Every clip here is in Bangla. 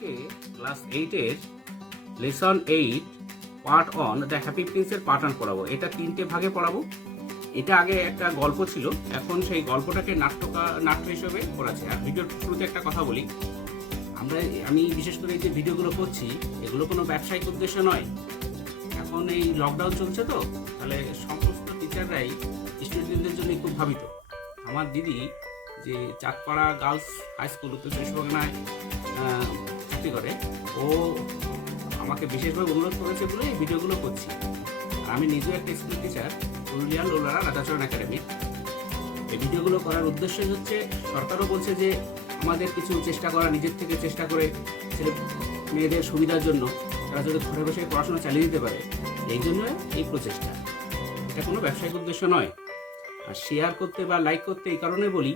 আজকে ক্লাস 8-এর lesson 8 part one the happy প্রিন্সের পার্ট অন পড়াবো। এটা 3টে ভাগে পড়াবো। এটা আগে একটা গল্প ছিল, এখন সেই গল্পটাকে নাট্য হিসেবে করেছে। আর ভিডিওর শুরুতে একটা কথা বলি, আমি বিশেষ করে এই যে ভিডিওগুলো করছি এগুলো কোনো ব্যবসায়িক উদ্দেশ্য নয়। এখন এই লকডাউন চলছে তো, তাহলে সমস্ত টিচাররাই স্টুডেন্টদের জন্য খুব ভাবিত। আমার দিদি যে চাঁদপাড়া গার্লস হাই স্কুল উত্তর চব্বিশ পরগনায় চাকরি করে, ও আমাকে বিশেষভাবে অনুরোধ করেছে বলে এই ভিডিওগুলো করছি। আর আমি নিজেও একটা school teacher, Purulia Lolara Radhacharan Academy. এই ভিডিওগুলো করার উদ্দেশ্য হচ্ছে, সরকারও বলছে যে আমাদের কিছু চেষ্টা করা, নিজের থেকে চেষ্টা করে ছেলে মেয়েদের সুবিধার জন্য তারা যদি ঘরে বসে পড়াশোনা চালিয়ে দিতে পারে, এই জন্য এই প্রচেষ্টা। এটা কোনো ব্যবসায়িক উদ্দেশ্য নয়। আর শেয়ার করতে বা লাইক করতে এই কারণে বলি,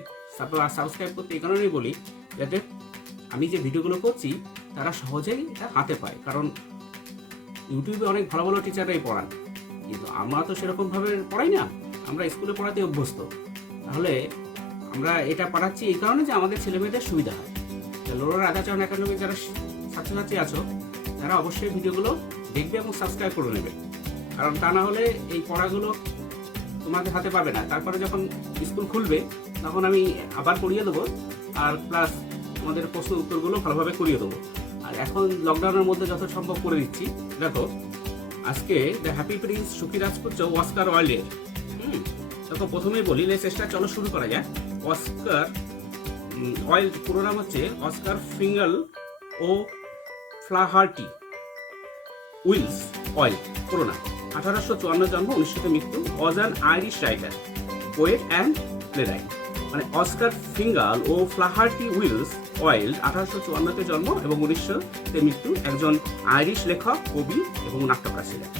সাবস্ক্রাইব করতে এই কারণেই বলি, যাতে আমি যে ভিডিওগুলো করছি তারা সহজেই এটা হাতে পায়। কারণ ইউটিউবে অনেক ভালো ভালো টিচাররাই পড়ান, কিন্তু আমরা তো সেরকমভাবে পড়াই না, আমরা স্কুলে পড়াতে অভ্যস্ত। তাহলে আমরা এটা পড়াচ্ছি এই কারণে যে আমাদের ছেলেমেয়েদের সুবিধা হয়। লোলার রাধাচরণ একাডেমি যারা ছাত্রছাত্রী আছো, তারা অবশ্যই ভিডিওগুলো দেখবে এবং সাবস্ক্রাইব করে নেবে। কারণ তা না হলে এই পড়াগুলো তোমাদের হাতে পাবে না। তারপরে যখন স্কুল খুলবে তখন আমি আবার করিয়ে দেবো, আর প্লাস তোমাদের প্রশ্ন উত্তরগুলো ভালোভাবে করিয়ে দেবো। আর এখন লকডাউনের মধ্যে যত সম্ভব করে দিচ্ছি। দেখো, আজকে দ্য হ্যাপি প্রিন্স সুখী রাজপুত্র অস্কার ওয়াইল্ডের। দেখো, প্রথমেই বলি, চেষ্টা চলো শুরু করা যায়। অস্কার ওয়াইল্ড পুরো নাম হচ্ছে অস্কার ফিঙ্গল ও ফ্লাহার্টি উইলস ওয়াইল্ড পুরো নাম। 1854 জন্ম, 1900 মৃত্যু। Was an Irish writer, poet and playwright. মানে অস্কার ফিঙ্গাল ও ফ্লাহার্টি উইলস ওয়াইল্ড 1854 জন্ম এবং 1900 মৃত্যু, একজন আইরিশ লেখক, কবি এবং নাট্যকার ছিলেন।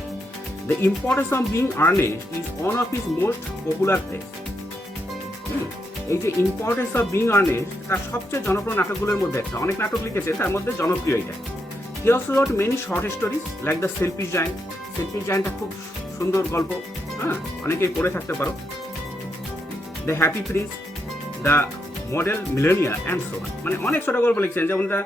The importance of being earnest is one of his most popular plays. এই যে ইম্পর্টেন্স অফ বিং আর্নেস্ট, তার সবচেয়ে জনপ্রিয় নাটকগুলোর মধ্যে একটা। অনেক নাটক লিখেছে, তার মধ্যে জনপ্রিয় এটা। He also wrote many short stories like The Selfish Giant. Selfish জায়ান্টটা খুব সুন্দর গল্প, অনেকেই পড়ে থাকতে পারো। The happy Prince, The Model Millionaire and so on. মানে অনেক ছোট গল্প লিখছেন, যেমন The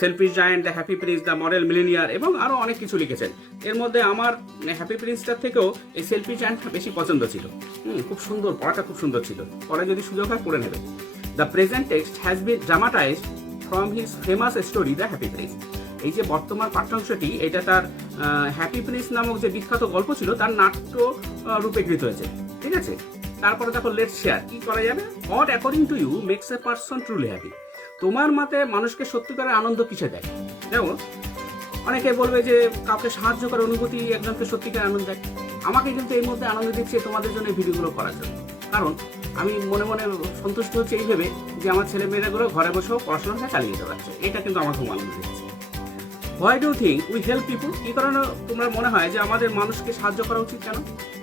Selfish Giant, The happy Prince, The Model Millionaire এবং আরও অনেক কিছু লিখেছেন। এর মধ্যে আমার হ্যাপি প্রিন্সটার থেকেও এই সেলফিশ জায়ান্টটা বেশি পছন্দ ছিল। খুব সুন্দর, পড়াটা খুব সুন্দর ছিল। পরে যদি সুযোগ হয় পড়ে নেবে। The present text has been dramatised from his famous story the happy prince. এই যে বর্তমান পাঠ্যাংশটি, এটা তার হ্যাপি প্রিন্স নামক যে বিখ্যাত গল্প ছিল তার নাট্য রূপে গৃহীত হয়েছে। ঠিক আছে, তারপরে দেখো, লেটস শেয়ার। কি করা যাবে? What according to you makes a person truly happy. তোমার মতে মানুষকে সত্যিকারের আনন্দ কিসে দেয়? যেমন অনেকে বলবে যে কাউকে সাহায্য করার অনুভূতি একজনকে সত্যিকার আনন্দ দেয়। আমাকে কিন্তু এর মধ্যে আনন্দ দিচ্ছে তোমাদের জন্য এই ভিডিওগুলো করার জন্য। কারণ আমি মনে মনে সন্তুষ্ট হচ্ছে এই ভেবে যে আমার ছেলে মেয়েরাগুলো ঘরে বসেও পড়াশোনাটা চালিয়ে যেতে পারছে। এটা কিন্তু আমার খুব আনন্দ দিচ্ছে। Why do think we help people? কি কারণে তোমরা মনে হয় যে আমাদের মানুষকে সাহায্য করা উচিত? কেন?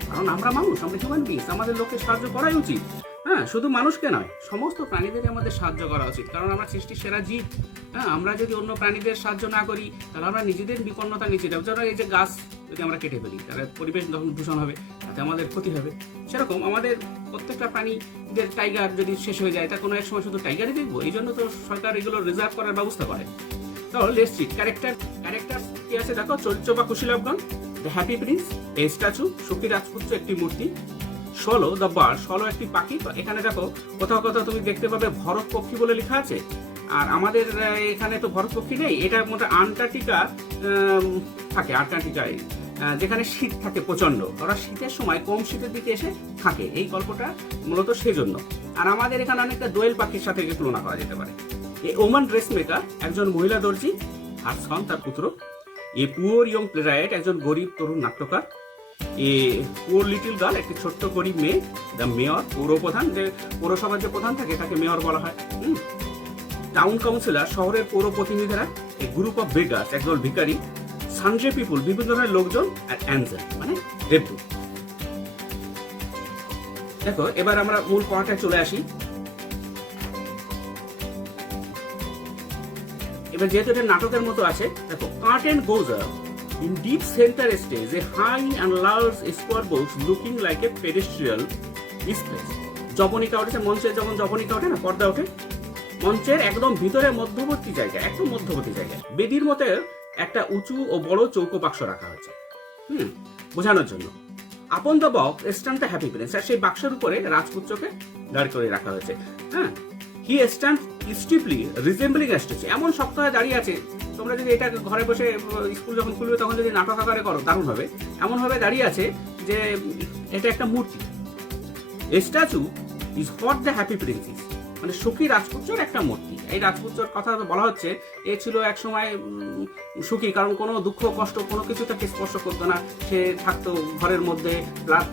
কারণ আমরা মানুষ, আমরা হিউম্যান বিংস, আমাদের লোককে সাহায্য করাই উচিত। শুধু মানুষকে নয়, সমস্ত প্রাণীদেরকে আমাদের সাহায্য করা উচিত। কারণ আমরা সৃষ্টির সেরা জীব। আমরা যদি অন্য প্রাণীদের সাহায্য না করি, তাহলে আমরা নিজেদের বিপন্নতা নিচে যাবো। যেমন এই যে গাছ যদি আমরা কেটে ফেলি, তাহলে পরিবেশ দূষণ হবে, তাতে আমাদের ক্ষতি হবে। সেরকম আমাদের প্রত্যেকটা প্রাণীদের টাইগার যদি শেষ হয়ে যায়, তা কোনো এক সময় শুধু টাইগারই দেখবো। এই জন্য তো সরকার এগুলো রিজার্ভ করার ব্যবস্থা করে। তাহলে লেটস সি ক্যারেক্টার কি আছে দেখো। চরিত্র বা কুশীলবগণ, The happy Prince a statue, সুখী রাজপুত্র একটি মূর্তি। ষোলো, দ্য বার্ড, ষোলো একটি পাখি। এখানে দেখো কোথাও কোথাও তুমি দেখতে পাবে ভরত পক্ষী বলে লেখা আছে। আর আমাদের এখানে তো ভরত পক্ষী নেই। এটা মোটা আন্টার্কটিকা থাকে, আন্টার্কটিকায় যেখানে শীত থাকে প্রচন্ড। ওরা শীতের সময় কম শীতের দিকে এসে থাকে। এই গল্পটা মূলত সেই জন্য। আর আমাদের এখানে অনেকটা দোয়েল পাখির সাথে তুলনা করা যেতে পারে। এ ওমান ড্রেস মেকার, একজন মহিলা দর্জি, আর সন তার পুত্র। এ পুয়ার ইয়ং প্লেরাইট, একজন গরিব তরুণ নাট্যকার। এ পুয়ার লিটল গার্ল, একটি ছোট্ট গরিব মেয়ে। দ্য মেয়র, পৌরপ্রধান, যে পৌরসভার যে প্রধান থাকে তাকে মেয়র বলা হয়। টাউন কাউন্সিলর, শহরের পৌর প্রতিনিধিরা। এ গ্রুপ অফ বেগার্স, একদল ভিখারি। সানডে পিপুল, বিভিন্ন ধরনের লোকজন। আর অ্যাঞ্জেল মানে দেবদূত। দেখো, এবার আমরা মূল পড়াটায় চলে আসি। এবার যেহেতু এটা নাটকের মতো আছে, দেখো, curtain goes up in deep centre stage a high and large square box looking like a pedestal display. জবনিকা উঠেছে মঞ্চে, যখন জবনিকা ওঠে না, পর্দা ওঠে মঞ্চের একদম ভিতরে মধ্যবর্তী জায়গায়, একদম মধ্যবর্তী জায়গায় বেদির মতো একটা উঁচু ও বড় চৌকো বাক্স রাখা হয়েছে বোঝানোর জন্য। Upon the box stand the happy prince, আর সেই বাক্সের উপরে রাজপুত্রকে দাঁড় করে রাখা হয়েছে। হি স্ট্যান্ড স্টিফলি রিজেম্বলিং এ স্ট্যাচু, এমন শক্ত হয়ে দাঁড়িয়ে আছে। তোমরা যদি এটা ঘরে বসে স্কুল যখন খুলবে তখন যদি নাটক আকারে করো দারুণ হবে। এমন ভাবে দাঁড়িয়ে আছে যে এটা একটা মূর্তি। Statue is what the happy prince is, মানে সুখী রাজপুত্রের একটা মূর্তি। এই রাজপুত্রের কথা বলা হচ্ছে, এ ছিল এক সময় সুখী, কারণ কোনো দুঃখ কষ্ট কোনো কিছু তাকে স্পর্শ করতো না। সে থাকতো ঘরের মধ্যে,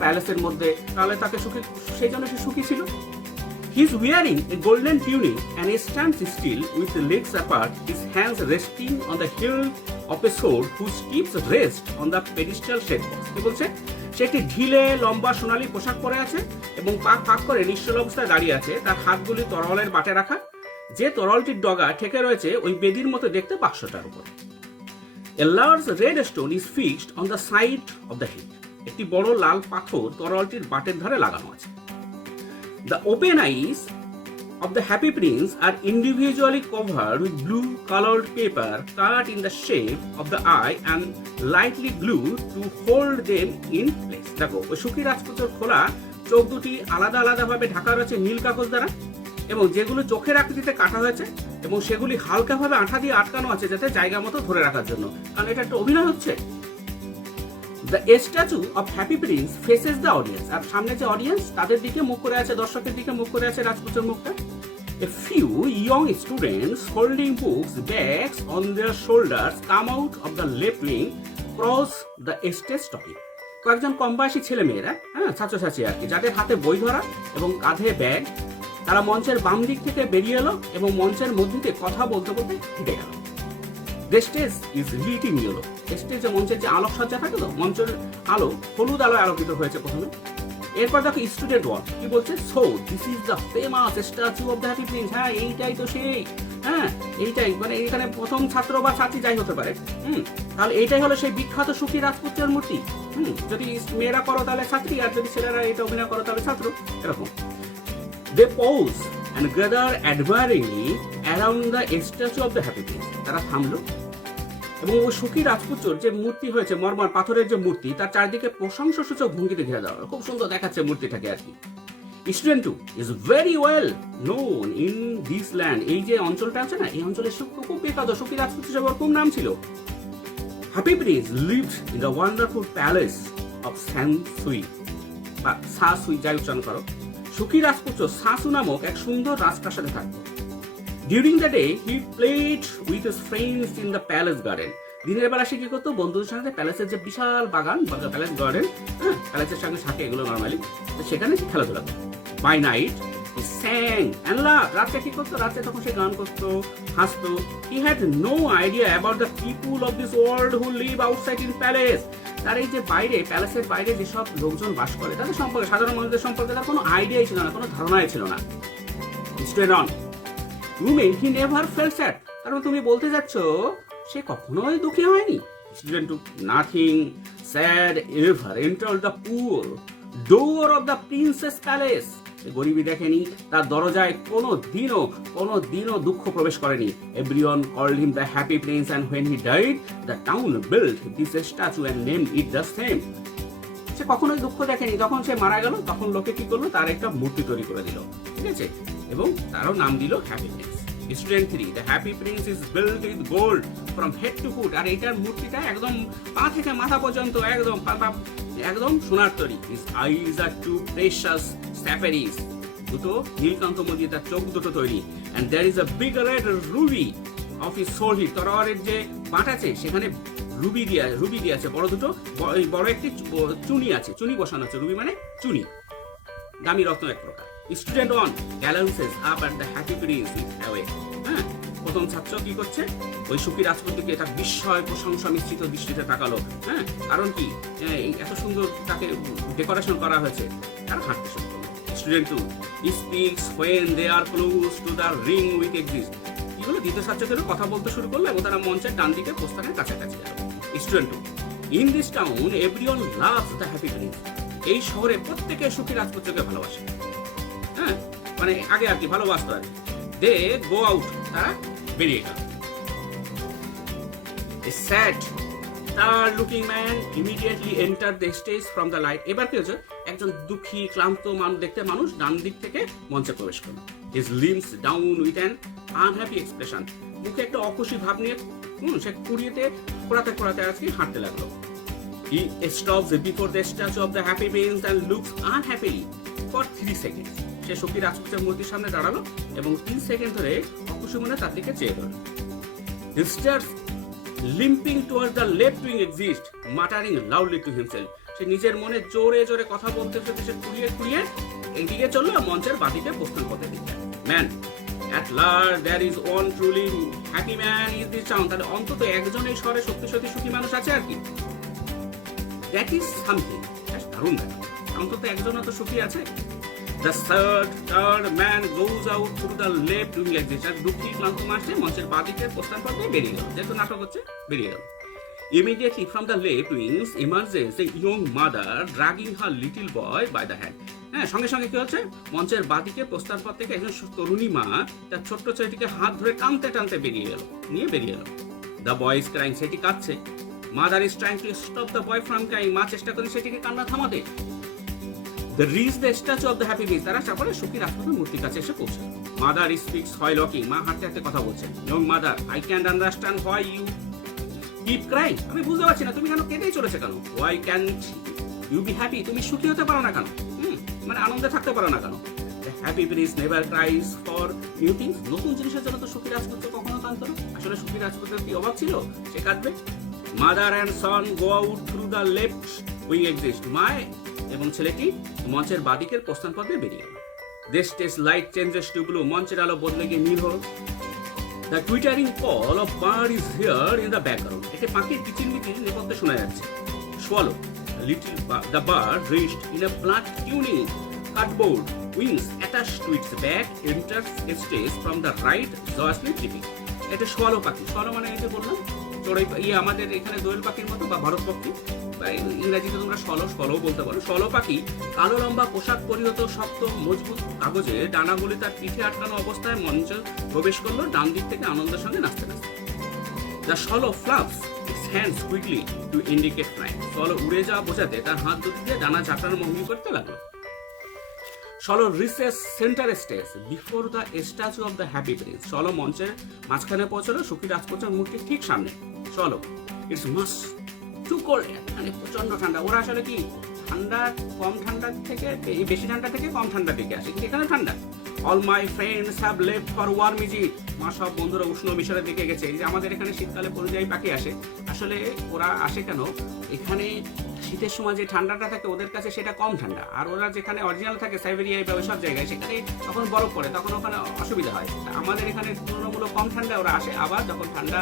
প্যালেসের মধ্যে, তাহলে তাকে সুখী, সেই জন্য সে সুখী ছিল। He is wearing a golden tunic and he stands still with the legs apart, his hands resting on the hilt of a sword whose tips rest on the pedestal shaped box. কি বলছে? সে একটি ঢিলে লম্বা সোনালী পোশাক পরে আছে এবং পা ফাঁক করে নিশ্চল অবস্থায় দাঁড়িয়ে আছে। তার হাতগুলি তরলের বাটে রাখা, যে তরলটির ডগা ঠেকে রয়েছে ওই বেদির মতো দেখতে বাক্সটার উপর। A large red stone is fixed on the side of the hilt. একটি বড় লাল পাথর তরলটির বাটের ধারে লাগানো আছে। The open eyes of the happy prince are individually covered with blue colored paper cut in the shape of the eye and lightly glued to hold them in place. দেখো ওই সুখী রাজপুত্রের খোলা চোখ দুটি আলাদা আলাদা ভাবে ঢাকা রয়েছে নীল কাগজ দ্বারা, এবং যেগুলো চোখের আকৃতিতে কাটা হয়েছে এবং সেগুলি হালকাভাবে আঠা দিয়ে আটকানো আছে যাতে জায়গা মতো ধরে রাখার জন্য, কারণ এটা একটা অভিনয় হচ্ছে। The statue of Happy Prince faces the audience, আর সামনে যে অডিয়েন্স তাদের দিকে মুখ করে আছে, দর্শকের দিকে মুখ করে আছে রাজপুত্রের মুখটা। A few young students holding books bags on their shoulders come out of the left wing, cross the stage stopping. কয়েকজন কম বয়সী ছেলেমেয়েরা, ছাত্রছাত্রী আর কি, যাদের হাতে বই ধরা এবং কাঁধে ব্যাগ, তারা মঞ্চের বাম দিক থেকে বেরিয়ে এলো এবং মঞ্চের মধ্যে দিয়ে কথা বলতে বলতে হেঁটে গেল। The stage is lit in yellow. স্টেজে মঞ্চের যে আলোকসজ্জা থাকে তো, মঞ্চের আলো হলুদ আলোয় আলোকিত হয়েছে প্রথমে। এরপর দেখো স্টুডেন্ট ওয়ান কি বলছে, so this is the famous statue of the happy Prince. এইটাই তো সেই, এইটাই, মানে এখানে প্রথম ছাত্র বা ছাত্রী যাই হতে পারে। তাহলে এইটাই হলো সেই বিখ্যাত সুখী রাজপুত্রের মূর্তি। যদি মেয়েরা করো তাহলে ছাত্রী, আর যদি ছেলেরা এটা অভিনয় করো তাহলে ছাত্র, এরকম। They pause and gather admiringly around the statue of the happy prince. তারা থামলো এবং ওই সুখী রাজপুত্রর যে মূর্তি হয়েছে, মরমর পাথরের যে মূর্তি, তার চারদিকে প্রশংসাসূচক ভঙ্গিতে ঘিরে দেওয়া হলো। খুব সুন্দর দেখাচ্ছে মূর্তিটাকে আর কি। Student two is very well known in this land. এই যে অঞ্চলটা আছে না, এই অঞ্চলের খুব বিখ্যাত, সুখী রাজপুত্র সবার খুব নাম ছিল। Happy prince lived in the wonderful palace of Sans Souci বা সাসুই, যাই উচ্চারণ করো। সুখী রাজপুত্র সাসু নামক এক সুন্দর রাজপ্রাসাদে থাকতো। During the day he played with his friends in the palace garden. দিনের বেলা সে কি করতো, বন্ধুদের সঙ্গে প্যালেসের যে বিশাল বাগান, প্যালেস গার্ডেন, প্যালেসের সঙ্গে থাকে এগুলো নর্মালি, সেখানে সে খেলাধুলা করতো। By night he sang and love. রাতে কি করতো, রাতে তখন সে গান করতো, হাসতো। He had no idea about the people of this world who live outside in palace. তার এই যে বাইরে, প্যালেসের বাইরে যেসব লোকজন বাস করে তাদের সম্পর্কে, সাধারণ মানুষদের সম্পর্কে তার কোনো আইডিয়াই ছিল না, কোনো ধারণাই ছিল না। Student one, you mean he never felt sad. কারণ তুমি বলতে যাচ্ছ সে কখনোই দুঃখী হয়নি। Student two, nothing sad ever entered the poor door of the prince's palace. সে গরিবী দেখেনি, তার দরজায় কোনো দিনও দুঃখ প্রবেশ করেনি। Everyone called him the happy prince and when he died the town built this statue and named it the same. সে কখনোই দুঃখ দেখেনি, যখন সে মারা গেল তখন লোকে কি করলো, তার একটা মূর্তি তৈরি করে দিল, ঠিক আছে, এবং তারও নাম দিল happy prince. Student 3, the happy prince is built with gold from head to foot. আর এইটার মূর্তিটা একদম পা থেকে মাথা পর্যন্ত একদম সোনার তৈরি। His eyes are two precious sapphires. দুটো নীলকান্ত মধ্যে তার চোখ দুটো তৈরি। And there is a big red ruby of his sword hilt. তরোয়ারের যে বাট আছে সেখানে রুবি দিয়ে আছে, বড় একটি চুনি আছে, চুনি বসানো আছে। রুবি মানে চুনি, দামি রত্ন এক প্রকার। Student one glances up at the happy prince with awe. প্রথম ছাত্র কি করছে, ওই সুখী রাজপুত্রকে এটা বিস্ময় প্রশংসা মিশ্রিত দৃষ্টিতে তাকালো। কারণ কি, এত সুন্দর তাকে ডেকোরেশন করা হয়েছে, তারা হাঁটতে শুরু করলো। Student two speaks when they are close to the ring with exist. কি হলো, দ্বিতীয় ছাত্রদেরও কথা বলতে শুরু করলো এবং তারা মঞ্চের ডান দিকে প্রস্থানের কাছাকাছি গেল। Student two, in this town everyone loves the happy prince. এই শহরে প্রত্যেকে সুখী রাজপুত্রকে ভালোবাসে, মানে আগে আর কি ভালোবাসতো আর। দে গো আউট, তারা বেরিয়ে গেল। A sad, tired-looking man immediately entered the stage from the light. এবার কি হচ্ছে, একজন দুঃখী ক্লান্ত দেখতে মানুষ ডান দিক থেকে মঞ্চে প্রবেশ করল। His limbs down with an unhappy expression. মুখে একটা অখুশি ভাব নিয়ে সে কুড়িয়েতে কোড়াতে আজকে হাঁটতে লাগলো। He stops before the statue of the happy prince and looks unhappily for 3 seconds. সে সখী রাজপুতের মূর্তির সামনে দাঁড়ালো এবং 3 সেকেন্ড ধরে অখুশি মনে তার দিকে চেয়ে রইল। He stares limping towards the left wing exit, muttering loudly to himself. সে নিজের মনে জোরে জোরে কথা বলতে সে কুড়িয়ে এইদিকে চললো মঞ্চের বাদিকে প্রস্থান করতে দিকে। Man, at last there is one truly happy man in this town. তাহলে অন্তত একজন এই শহরে সত্যি সুখী মানুষ আছে আর কি। That is something. দারুণ দেখা, অন্তত একজন তো সুখী আছে। The third man goes out through the left wing exit. দুঃখী ক্লান্ত মাসে মঞ্চের বাদিকে প্রস্থান করতে বেরিয়ে গেল, যেহেতু নাটক হচ্ছে বেরিয়ে গেল। Immediately from the left wings emerges a young mother dragging her little boy by the hand. হ্যাঁ, সঙ্গে সঙ্গে কি হচ্ছে, মঞ্চের বাদিকে প্রস্থান পথ থেকে একজন তরুণী মা তার ছোট্ট ছেলেটিকে হাত ধরে টানতে বেরিয়ে গেল। The boy is crying. সেটি কাঁদছে। Mother is trying to stop the boy from crying. মা চেষ্টা করে সেটিকে কান্না থামাতে। They reach the statue of the happy prince. তারা তারপরে সুখী রাজপুতের মূর্তির কাছে এসে পৌঁছে। Mother speaks while walking. মা হাঁটতে কথা বলছে। Young mother, I can't understand why you keep crying. আমি বুঝতে পারছি না তুমি কেন কেঁদেই চলেছে কেন? Why can't you be happy? তুমি সুখী হতে পারো না কেন? মানে আনন্দে থাকতে পারো না কেন? The happy prince never cries for new things. নতুন জিনিসের জন্য তো সুখী রাজপুত কখনো কাঁদতো না। আসলে সুখী রাজপুতের কি অভাব ছিল সে কাঁদবে? Mother and son go out through the left wing exit. মা এবং ছেলেটি মঞ্চের বাদিকের প্রস্থান পথে বেরিয়ে গেল। The stage light changes to blue. মঞ্চের আলো বদলে গিয়ে নীল হলো। The twittering call of bird is here in the background. এতে পাখির কিচিরমিচির নেপথ্যে শোনা যাচ্ছে। Swallow, the bird dressed in a black tunic, cardboard wings attached to its back, enters stage from the right, joyously chirping. এটা সোয়ালো পাখি। সোয়ালো মানে এই যে বললাম চড়াই আমাদের এখানে দোয়েল পাখির মতো বা ভারত পক্ষী, বা ইংরেজিতে তোমরা সলো বলতে পারো। সলো পাখি কালো লম্বা পোশাক পরিহিত শক্ত মজবুত কাগজে ডানাগুলি তার পিঠে আটকানো অবস্থায় মঞ্চে প্রবেশ করলো ডান দিক থেকে আনন্দের সঙ্গে নাচতে। The swallow flaps its hands quickly to indicate flight. swallow উড়ে যাওয়া বোঝাতে তার হাত দুটি দিয়ে ডানা ঝাপটানোর ভঙ্গি করতে লাগলো। swallow reaches center stage before the statue of the happy prince. swallow মঞ্চের মাঝখানে পৌঁছলো সুখী রাজপুতের মূর্তির ঠিক সামনে। swallow, it's much too cold. মানে প্রচন্ড ঠান্ডা। ওরা আসলে কি কম ঠান্ডা থেকে বেশি ঠান্ডা থেকে কম ঠান্ডা দিকে আসে, কিন্তু এখানে ঠান্ডা। All my friends have left for warm visit. মা সব বন্ধুরা উষ্ণ মিশরের দিকে গেছে। এই যে আমাদের এখানে শীতকালে পরিযায়ী পাখি আসে, আসলে ওরা আসে কেন, এখানে শীতের সময় যে ঠান্ডাটা থাকে ওদের কাছে সেটা কম ঠান্ডা, আর ওরা যেখানে অরিজিনাল থাকে সাইবেরিয়ায় বা ওইসব জায়গায় সেখানে তখন বরফ পড়ে, তখন ওখানে অসুবিধা হয়। আমাদের এখানে তুলনামূলক কম ঠান্ডা ওরা আসে, আবার যখন ঠান্ডা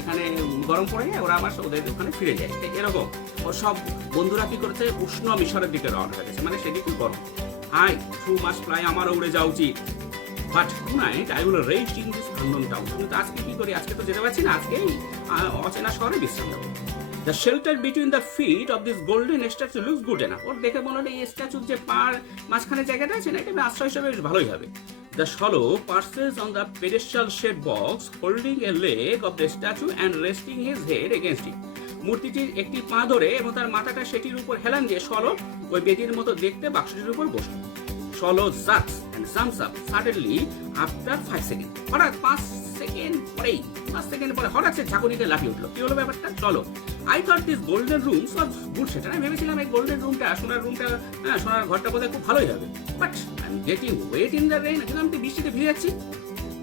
এখানে গরম পড়ে যায় ওরা আবার ওদের ওখানে ফিরে যায়। এরকম ওর সব বন্ধুরা কি করেছে, উষ্ণ মিশরের দিকে রওনা হয়ে গেছে, মানে সেদিকে গরম। I too must fly, আমারও উড়ে যাওয়া উচিত। But tonight I will rest in this unknown town. কিন্তু আজকে কি করি, আজকে তো যেতে পারছি না, আজকেই অচেনা শহরে বিশ্রাম নেব। The shelter between the feet of this golden statue looks good enough. ওর দেখে মনে হলো এই স্ট্যাচুর যে পার মাঝখানে জায়গাটা আছে না, এটা আশ্রয় হিসেবে বেশ ভালোই হবে। The swallow perches on the pedestal shaped box, holding a leg of the statue and resting his head against it. মূর্তিটির একটি পা ধরে এবং তার মাথাটা সেটির উপর হেলান দিয়ে swallow ওই বেদির মতো দেখতে বাক্সটির উপর বসল। swallow jerks and jumps up suddenly after 5 seconds. হঠাৎ 5 সেকেন্ড পরে হঠাৎ সে ঝাঁকুনিতে লাফিয়ে উঠলো। কি হলো ব্যাপারটা? চলো। I thought this golden rooms were good. সেটা আমি ভেবেছিলাম এই গোল্ডেন রুমটা, সোনার ঘরটা বোধহয় খুব ভালোই হবে। But I am getting wait in the rain. কিন্তু আমি তো বৃষ্টিতে ভিজে যাচ্ছি।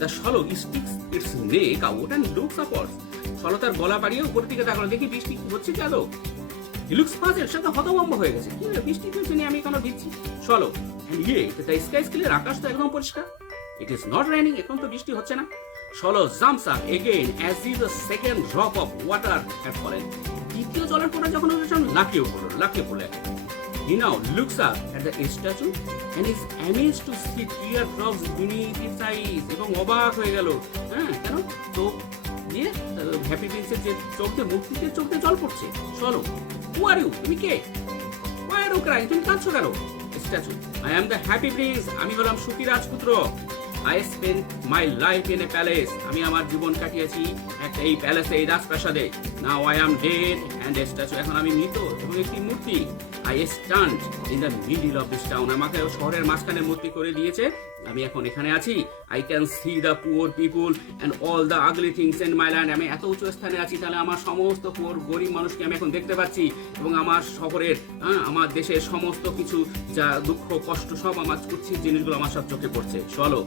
The swallow sticks its neck out and looks upwards. swallow তার গলা বাড়িয়ে উপর দিকে তাকালো, দেখি বৃষ্টি হচ্ছে কি আদৌ? He looks puzzled, সে তো হতভম্ব হয়ে গেছে। কি বৃষ্টি হচ্ছে না, আমি কেন ভিজছি? swallow, and yet the sky is clear. আকাশ তো একদম পরিষ্কার। It is not raining. এখন তো বৃষ্টি হচ্ছে না। swallow jumps up again as if the second drop of water had fallen. দ্বিতীয় জলের ফোঁটা যখন লাফিয়ে পড়লো। He now looks up at the statue and is amazed to see teardrops beneath its eyes. এবং অবাক হয়ে গেল। কেন? চোখ দিয়ে হ্যাপি প্রিন্সের যে মূর্তিতে চোখ দিয়ে জল পড়ছে। swallow, who are you? তুমি কে? Why are you crying? তুমি কাঁদছো কেন? statue, I am the happy prince. আমি হলাম সুখী রাজপুত্র। I spend my life in a palace, আমি আমার জীবন কাটিয়েছি একটা এই প্যালেসে, এই রাজপ্রাসাদে। Now I am dead and a statue, এখন আমি মৃত এবং একটি মূর্তি। I stand in the middle of this town, আমাকে শহরের মাঝখানে মূর্তি করে দিয়েছে, আমি এখন এখানে আছি। I can see the poor people and all the ugly things in my land, আমি এত উঁচু স্থানে আছি, তাহলে আমার সমস্ত পুয়ার গরিব মানুষকে আমি এখন দেখতে পাচ্ছি, এবং আমার শহরের আমার দেশের সমস্ত কিছু যা দুঃখ কষ্ট সব আমার কুৎসিত জিনিসগুলো আমার সব চোখে পড়ছে। চলো,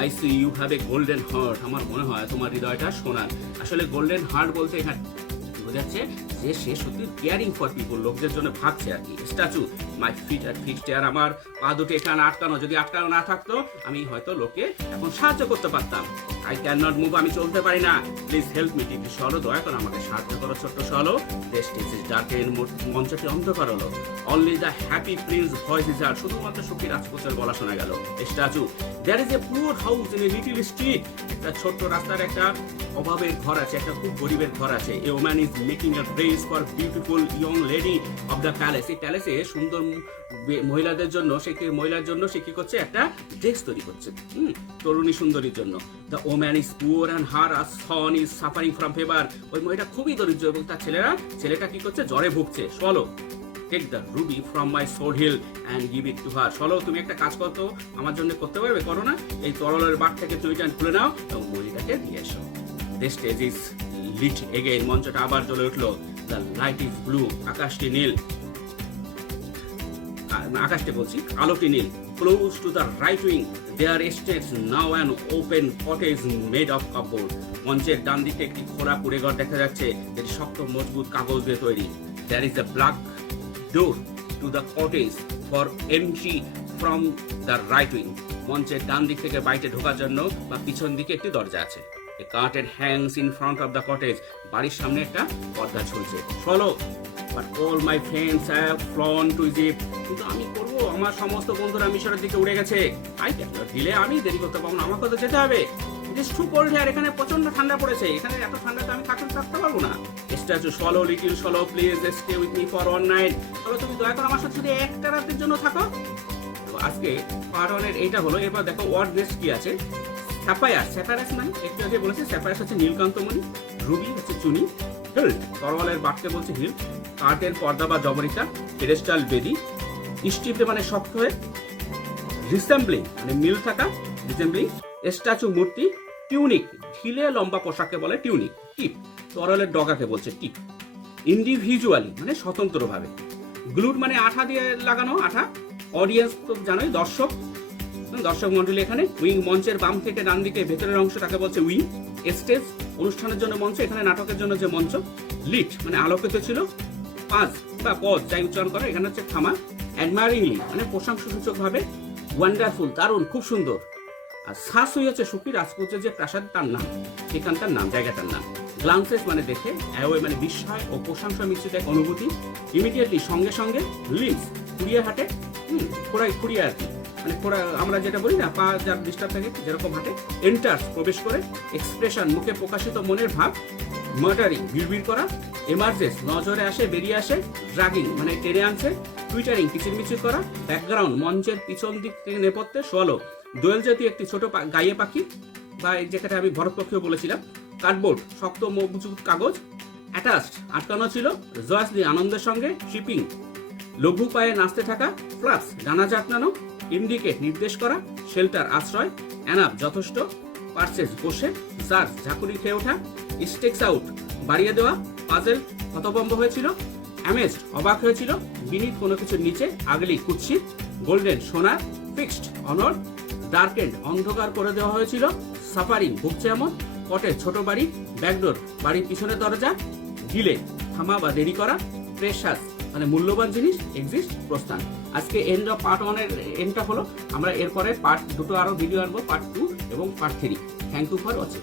I see you have a golden heart, আমার মনে হয় তোমার হৃদয়টা সোনার। আসলে গোল্ডেন হার্ট বলতে এখানে বোঝাচ্ছে যে সে সত্যি কেয়ারিং ফর পিপল, লোকদের জন্য ভাবছে আর কি। Statue, my feet are fixed, আর আমার পা দুটো এখানে আটকানো, যদি আটকানো না থাকতো আমি হয়তো লোককে এখন সাহায্য করতে পারতাম। আই ক্যান নট মুভ, আমি চলতে পারি না, please help me, tiny swallow, দয়া করে আমাকে সাহায্য করো ছোট্ট swallow. The stage is darken, মঞ্চটি অন্ধকার হলো। Only the happy prince voice is heard, শুধুমাত্র সুখী রাজপুতের গলা শোনা গেল। Statue, there is a poor house in a little street, একটা ছোট্ট রাস্তার একটা অভাবের ঘর আছে, একটা খুব গরিবের ঘর আছে। A woman is making A dress for beautiful young lady of the palace, এই প্যালেসে সুন্দর মহিলাদের জন্য মহিলার জন্য সে কি করছে, একটা ড্রেস তৈরি করছে তরুণী সুন্দরীর জন্য। The woman is poor and her Son is suffering from fever, ওই মহিলা খুবই দরিদ্র এবং তার ছেলেটা কি করছে, জ্বরে ভুগছে। চলো, take the ruby from my sword hilt and give it to her, চলো তুমি একটা কাজ করতো আমার জন্য করতে পারবে, করো না, এই তরলের বাট থেকে চুইটা খুলে নাও এবং মহিলাটাকে দিয়ে এসো। The stage is lit again, মঞ্চটা আবার জ্বলে উঠলো। দ্য লাইট ইজ ব্লু, আকাশটি নীল, আকাশটি বলছি আলোটি নীল। Close to the right wing there stands now an open cottage made of কাপড়, মঞ্চের ডান দিকে একটি খোলা কুড়েঘর দেখা যাচ্ছে, যেটি শক্ত মজবুত কাগজ দিয়ে তৈরি। There is a black door to the cottage for entry from the right wing, মঞ্চের ডান দিক থেকে বাইরে ঢোকার জন্য বা পিছন দিকে একটি দরজা আছে। A curtain hangs in front of the cottage, বাড়ির সামনে একটা পর্দা ঝুলছে। চলো, but all my friends have flown to Egypt, কিন্তু আমি করবো, আমার সমস্ত বন্ধুরা মিশরের দিকে উড়ে গেছে। আই ক্যান নট ডিলে, আমি দেরি করতে পারবো না, আমাকে তো যেতে হবে। It is too cold here, এখানে প্রচন্ড ঠান্ডা পড়েছে, এখানে এত ঠান্ডাতে আমি থাকতে পারবো না। Statue, solo little solo please stay with me for one night, চলো তুমি দয়া করে আমার সাথে শুধু একটা রাতের জন্য থাকো। আজকে পার্ট 1 এর এইটা হলো। এবার দেখো ওয়ার্ড নেক্সট কি আছে। স্যাফায়াস মানে একটু আগে বলেছে, স্যাফায়াস হচ্ছে নীলকান্তমণি, রুবি হচ্ছে চুনি, হিল্ট তরোয়ালের বাটকে বলছে হিল্ট, কাঠের পর্দা বা জবরিকা, পেডেস্টাল বেদি, স্টিফে মানে শক্ত হয়ে, রিসেম্বলিং মানে মিল থাকা, রিসেম্বলিং, স্ট্যাচু মূর্তি, টিউনিক ঢিলে লম্বা পোশাককে বলে টিউনিক, টিপ তরলের ডগাকে বলছে টিপ, ইন্ডিভিজুয়ালি মানে স্বতন্ত্রভাবে, গ্লুড মানে আঠা দিয়ে লাগানো আঠা, অডিয়েন্স তো জানোই দর্শক মন্ডলী এখানে, উইং মঞ্চের বাম থেকে ডান দিকে ভেতরের অংশটাকে বলছে উইং, স্টেজ অনুষ্ঠানের জন্য মঞ্চ, এখানে নাটকের জন্য যে মঞ্চ, লিট মানে আলোকিত ছিল, পাজ বা পদ যাই উচ্চারণ করে, এখানে হচ্ছে থামা, অ্যাডমায়ারিংলি মানে প্রশংসাসূচক ভাবে, ওয়ান্ডারফুল দারুণ খুব সুন্দর, আর শাসুই হচ্ছে সুখী রাজপুতের যে প্রাসাদ তার নাম, সেখানটার নাম, জায়গাটার নাম, গ্লান্সেস মানে দেখে, অ্যাওয়ে মানে বিস্ময় ও প্রশংসা মিশ্রিত এক অনুভূতি, ইমিডিয়েটলি সঙ্গে সঙ্গে, লিমস ফুরিয়ে হাঁটে, ফুরিয়ে আর কি মানে আমরা যেটা বলি না, পা যার ডিস্টার্ব থাকে যেরকম হাঁটে, এন্টার্স প্রবেশ করে, এক্সপ্রেশন মুখে প্রকাশিত মনের ভাব, মার্টারিং বিড়বিড় করা, এমার্জেস নজরে আসে বেরিয়ে আসে, ড্রাগিং মানে টেনে আনছে, টুইটারিং কিচিরমিচির করা, ব্যাকগ্রাউন্ড মঞ্চের পিছন দিক থেকে নেপথ্যে, সোয়ালো দোয়েল জাতীয় একটি ছোট গাইয়ে পাখি বা যেটা আমি ভরতপক্ষেও বলেছিলাম, কার্ডবোর্ড শক্ত মজবুত কাগজ, অ্যাটাচড আটকানো ছিল, জয়াসলি আনন্দের সঙ্গে, শিপিং লঘু পায়ে নাচতে থাকা, প্লাস ডানা চাটনানো, ইন্ডিকেট নির্দেশ করা, শেল্টার আশ্রয়, অ্যানাপ যথেষ্ট, পার্সেস বসে, জার্জ ঝাঁকুনি খেয়ে ওঠা, স্টেক্স আউট বাড়িয়ে দেওয়া, পাজেল হতভম্ব হয়েছিল, অ্যামেজড অবাক হয়েছিল, বিনীত কোনো কিছুর নিচে, আগলি কুৎসিত, গোল্ডেন সোনার, ফিক্সড অনর, ডার্কেন্ড অন্ধকার করে দেওয়া হয়েছিল, সাফারিং ভুগছে এমন, কটেজ ছোট বাড়ি, ব্যাকডোর বাড়ির পিছনের দরজা, ডিলে থামা বা দেরি করা, প্রেশাস মানে মূল্যবান জিনিস, এক্সিস্ট প্রস্থান। আজকে এন্ড অফ পার্ট 1 এর এন্ডটা হলো। আমরা এরপরে পার্ট 2 আরো ভিডিও আনবো, পার্ট 2 এবং part 3। Thank you for watching.